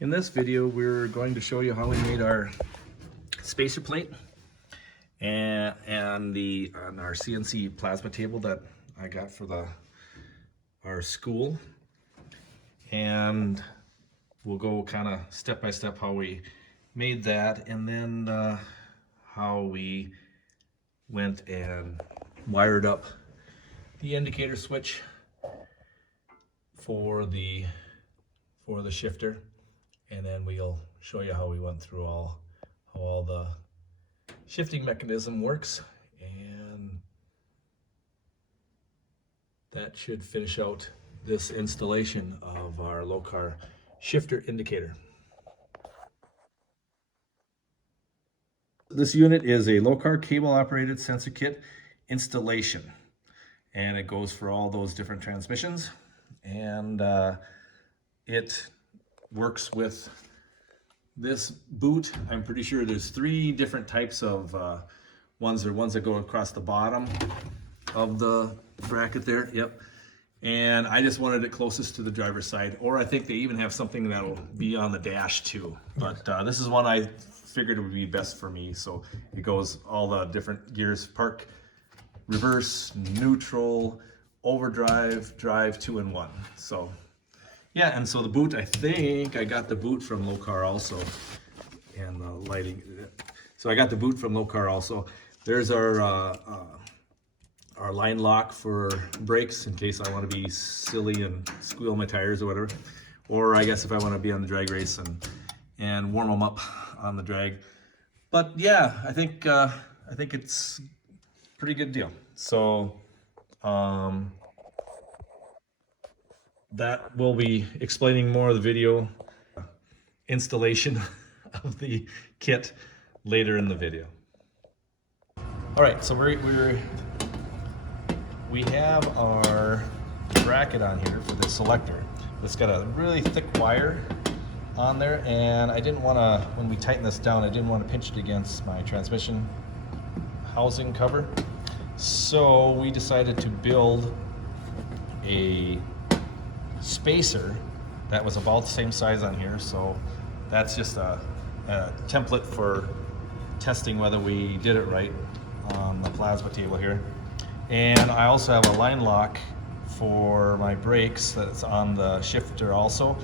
In this video, we're going to show you how we made our spacer plate and on our CNC plasma table that I got for our school. And we'll go kind of step by step how we made that, and then how we went and wired up the indicator switch for the shifter. And then we'll show you how we went through how all the shifting mechanism works, and that should finish out this installation of our Lokar shifter indicator. This unit is a Lokar cable operated sensor kit installation, and it goes for all those different transmissions, and it works with this boot. I'm pretty sure there's 3 different types of ones that go across the bottom of the bracket there. Yep. And I just wanted it closest to the driver's side, or I think they even have something that'll be on the dash too. But this is one I figured would be best for me. So it goes all the different gears: park, reverse, neutral, overdrive, drive, 2 in 1. So yeah, and so the boot, I think I got the boot from Lokar also, and the lighting. So I got the boot from Lokar also. There's our line lock for brakes in case I want to be silly and squeal my tires or whatever. Or I guess if I want to be on the drag race and warm them up on the drag. But yeah, I think it's a pretty good deal. So that will be explaining more of the video installation of the kit later in the video. All right, so we have our bracket on here for the selector. It's got a really thick wire on there, and I didn't want to, when we tighten this down, I didn't want to pinch it against my transmission housing cover. So we decided to build a spacer that was about the same size on here. So that's just a template for testing whether we did it right on the plasma table here. And I also have a line lock for my brakes that's on the shifter also.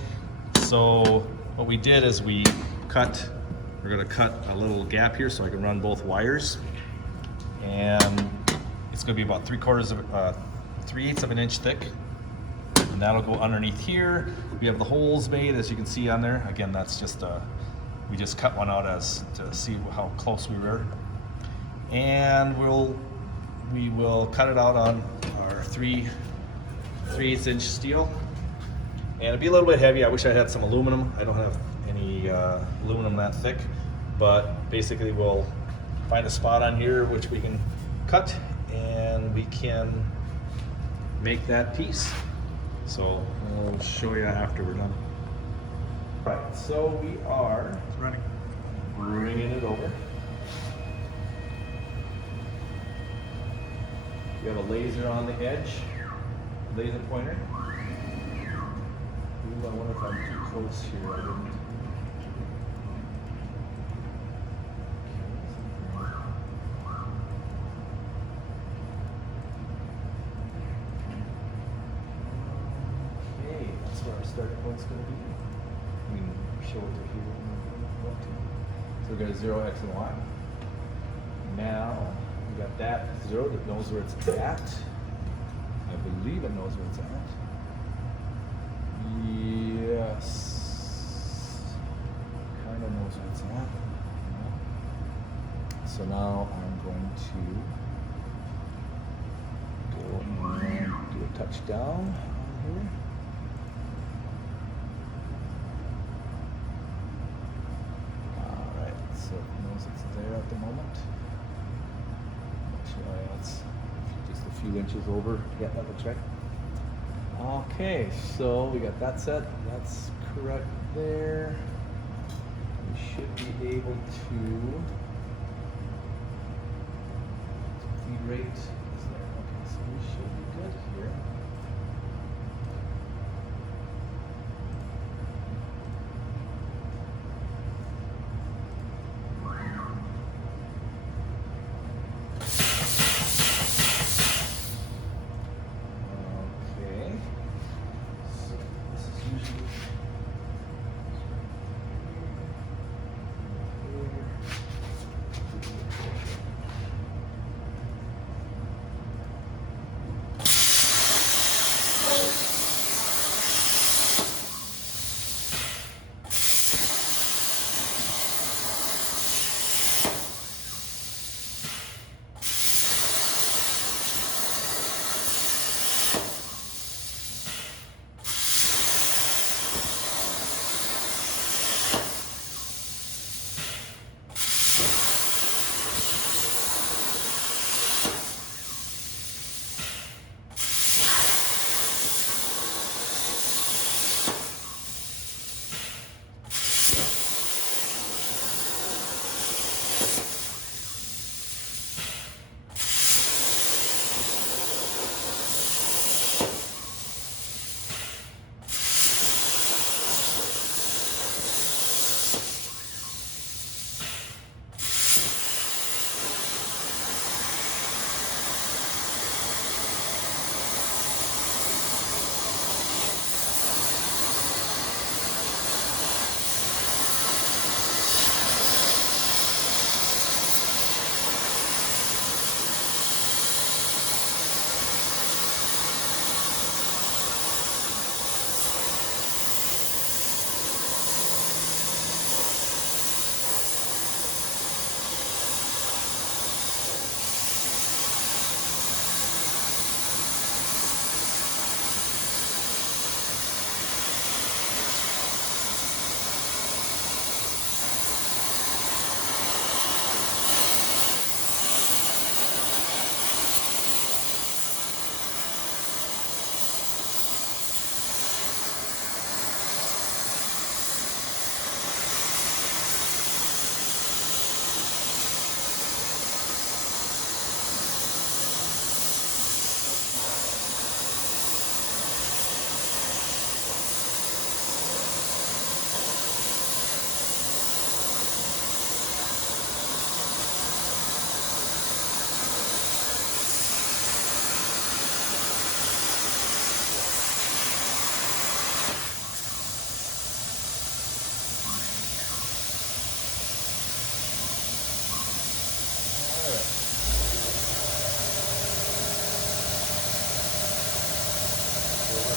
So what we did is we're gonna cut a little gap here so I can run both wires. And it's gonna be about 3/8 of an inch thick. And that'll go underneath here. We have the holes made, as you can see on there. Again, that's just we just cut one out to see how close we were. And we will cut it out on our 3/8 inch steel. And it'll be a little bit heavy. I wish I had some aluminum. I don't have any aluminum that thick, but basically we'll find a spot on here which we can cut, and we can make that piece. So I'll show you after we're done. Right, so we are bringing it over. We have a laser on the edge, laser pointer. Ooh, I wonder if I'm too close here. I didn't. Okay, that's where our start point's going to be. We can show it to here. So we've got a 0, X, and Y. Now, we got that 0 that knows where it's at. I believe it knows where it's at. Yes. Kind of knows where it's at. So now I'm going to go and do a touchdown on here. Alright, so it knows it's there at the moment. That's just a few inches over. Yeah, that looks right. Okay, so we got that set. That's correct there. We should be able to feed rate is there. Okay, so we should be good here.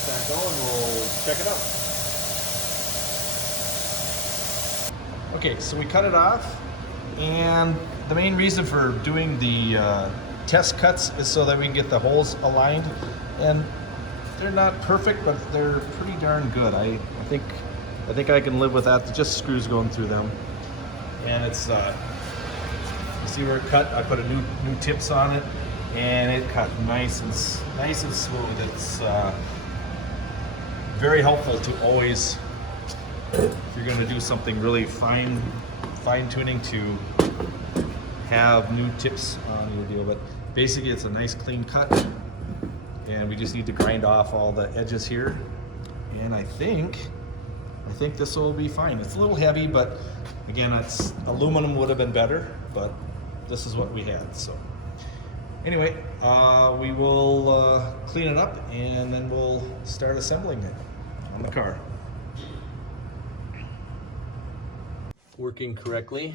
back out and we'll check it out. Okay, so we cut it off, and the main reason for doing the test cuts is so that we can get the holes aligned, and they're not perfect, but they're pretty darn good. I think I can live with that. Just screws going through them, and it's you see where it cut. I put a new tips on it, and it cut nice and smooth. It's very helpful to always, if you're going to do something really fine tuning, to have new tips on your deal. But basically, it's a nice clean cut, and we just need to grind off all the edges here. And I think this will be fine. It's a little heavy, but again, it's aluminum would have been better, but this is what we had. So anyway, we will clean it up, and then we'll start assembling it on the car. Working correctly.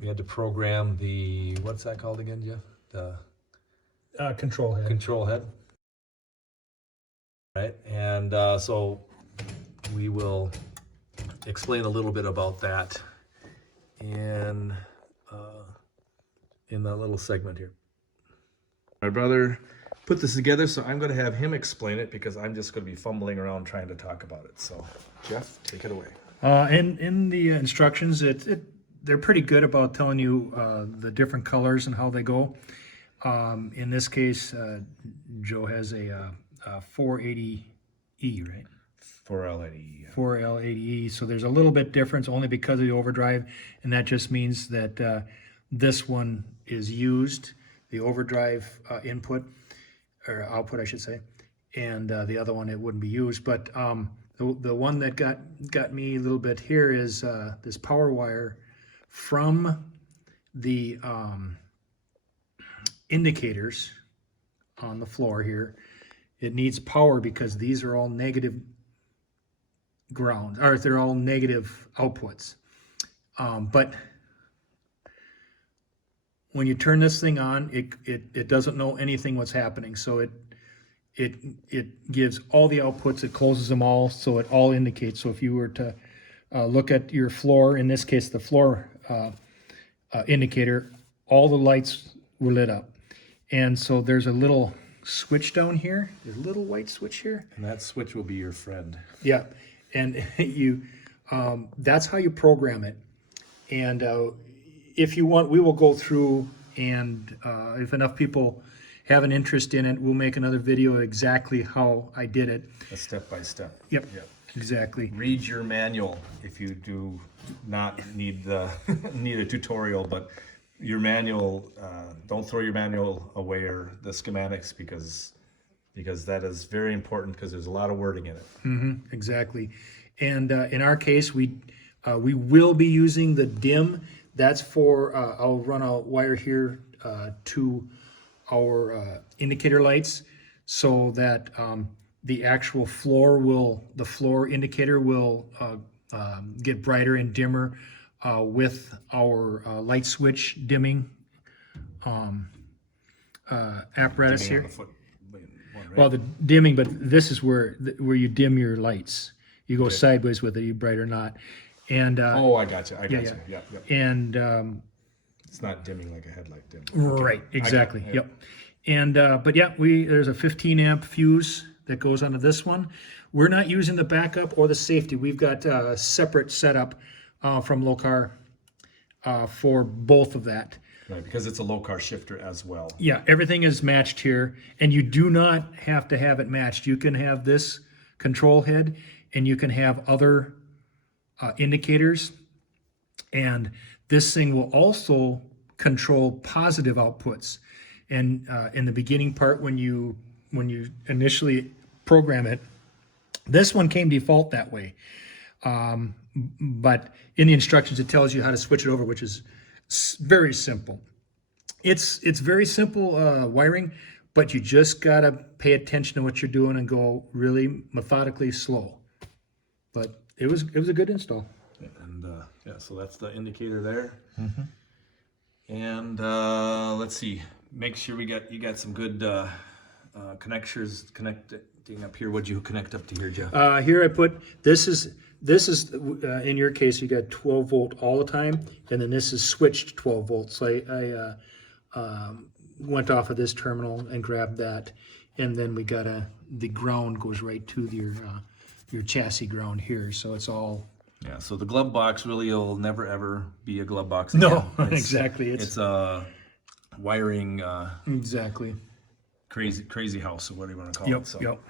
We had to program the, what's that called again, Jeff? The control head. Control head. Right, and so we will explain a little bit about that in the little segment here. My brother put this together, so I'm going to have him explain it because I'm just going to be fumbling around trying to talk about it. So, Jeff, take it away. In the instructions, they're pretty good about telling you the different colors and how they go. In this case, Joe has a 480E, right? 4L80. Yeah. 4L80E. So there's a little bit difference only because of the overdrive, and that just means that this one is used, the overdrive input or output, I should say, and the other one it wouldn't be used. But the one that got me a little bit here is this power wire from the indicators on the floor here. It needs power because these are all negative grounds, or they're all negative outputs. But when you turn this thing on, it doesn't know anything what's happening. So it gives all the outputs, it closes them all, so it all indicates. So if you were to look at your floor, in this case the floor indicator, all the lights were lit up. And so there's a little switch down here, there's a little white switch here. And that switch will be your friend. Yeah, and you that's how you program it. And if you want, we will go through, and if enough people have an interest in it, we'll make another video exactly how I did it. A step by step. Yep. Exactly. Read your manual if you do not need need a tutorial, but your manual, don't throw your manual away or the schematics, because that is very important, because there's a lot of wording in it. Exactly. And in our case, we will be using the dim. That's for, I'll run a wire here to our indicator lights, so that the actual the floor indicator will get brighter and dimmer with our light switch dimming apparatus Dimming here. on the foot one, right? Well, the dimming, but this is where you dim your lights. You go sideways with it, you bright or not. And oh, I got you. Yeah. And it's not dimming like a headlight dim. right, exactly. Yeah. Yep. And but yeah, there's a 15 amp fuse that goes onto this one. We're not using the backup or the safety. We've got a separate setup from Lokar for both of that. Right, because it's a Lokar shifter as well. Yeah, everything is matched here, and you do not have to have it matched. You can have this control head, and you can have other indicators, and this thing will also control positive outputs. And in the beginning part, when you initially program it, this one came default that way. But in the instructions, it tells you how to switch it over, which is very simple. It's very simple wiring, but you just gotta pay attention to what you're doing and go really methodically slow. But it was a good install. And yeah, so that's the indicator there. And let's see, make sure you got some good connecting up here. What'd you connect up to here, Jeff? Here I put, this is in your case, you got 12 volt all the time, and then this is switched 12 volts. So I went off of this terminal and grabbed that, and then we got the ground goes right to your chassis ground here. So it's all. Yeah, so the glove box really will never ever be a glove box No, again. exactly. It's a wiring Exactly. crazy house, or whatever you want to call Yep. it. So. Yep.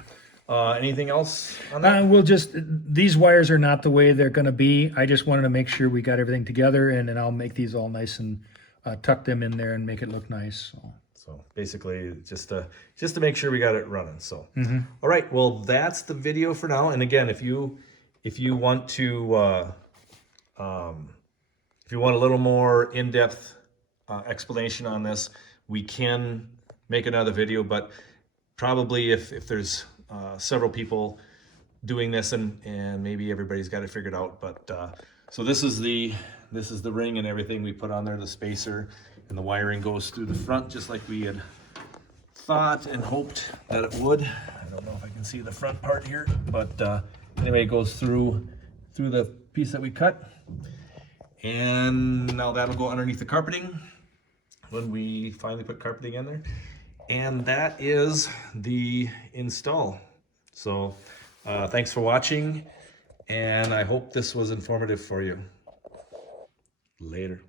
Anything else on that? We'll just, these wires are not the way they're going to be. I just wanted to make sure we got everything together, and then I'll make these all nice and tuck them in there and make it look nice. So basically, just to make sure we got it running. So, all right. Well, that's the video for now. And again, if you want to, if you want a little more in-depth explanation on this, we can make another video. But probably if there's several people doing this, and maybe everybody's got it figured out. But so this is the ring and everything we put on there, the spacer, and the wiring goes through the front just like we had thought and hoped that it would. I don't know if I can see the front part here, but anyway, it goes through the piece that we cut, and now that'll go underneath the carpeting when we finally put carpeting in there. And that is the install. So thanks for watching, and I hope this was informative for you. Later.